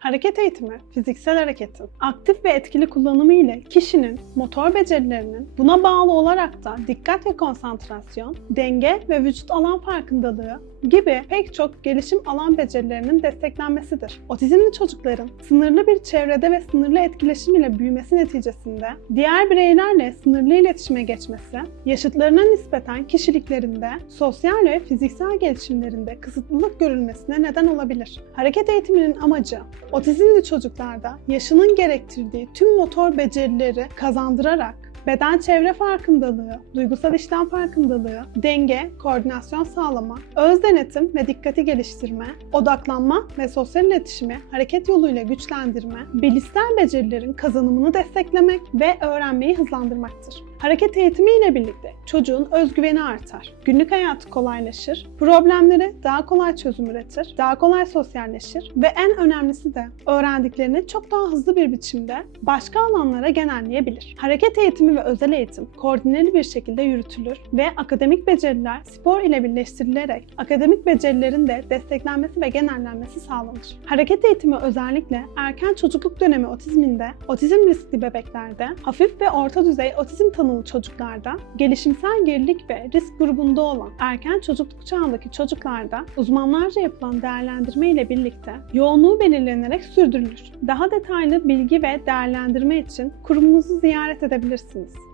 Hareket eğitimi, fiziksel hareketin aktif ve etkili kullanımı ile kişinin motor becerilerinin buna bağlı olarak da dikkat ve konsantrasyon, denge ve vücut alan farkındalığı gibi pek çok gelişim alan becerilerinin desteklenmesidir. Otizmli çocukların sınırlı bir çevrede ve sınırlı etkileşim ile büyümesi neticesinde diğer bireylerle sınırlı iletişime geçmesi, yaşıtlarına nispeten kişiliklerinde, sosyal ve fiziksel gelişimlerinde kısıtlılık görülmesine neden olabilir. Hareket eğitiminin amacı, otizmli çocuklarda yaşının gerektirdiği tüm motor becerileri kazandırarak beden çevre farkındalığı, duygusal işlem farkındalığı, denge, koordinasyon sağlama, öz denetim ve dikkati geliştirme, odaklanma ve sosyal iletişimi hareket yoluyla güçlendirme, bilişsel becerilerin kazanımını desteklemek ve öğrenmeyi hızlandırmaktır. Hareket eğitimi ile birlikte çocuğun özgüveni artar, günlük hayatı kolaylaşır, problemlere daha kolay çözüm üretir, daha kolay sosyalleşir ve en önemlisi de öğrendiklerini çok daha hızlı bir biçimde başka alanlara genelleyebilir. Hareket eğitimi ve özel eğitim koordineli bir şekilde yürütülür ve akademik beceriler spor ile birleştirilerek akademik becerilerin de desteklenmesi ve genellenmesi sağlanır. Hareket eğitimi özellikle erken çocukluk dönemi otizminde, otizm riskli bebeklerde, hafif ve orta düzey otizm tanımlı çocuklarda, gelişimsel gerilik ve risk grubunda olan erken çocukluk çağındaki çocuklarda uzmanlarca yapılan değerlendirme ile birlikte yoğunluğu belirlenerek sürdürülür. Daha detaylı bilgi ve değerlendirme için kurumumuzu ziyaret edebilirsiniz.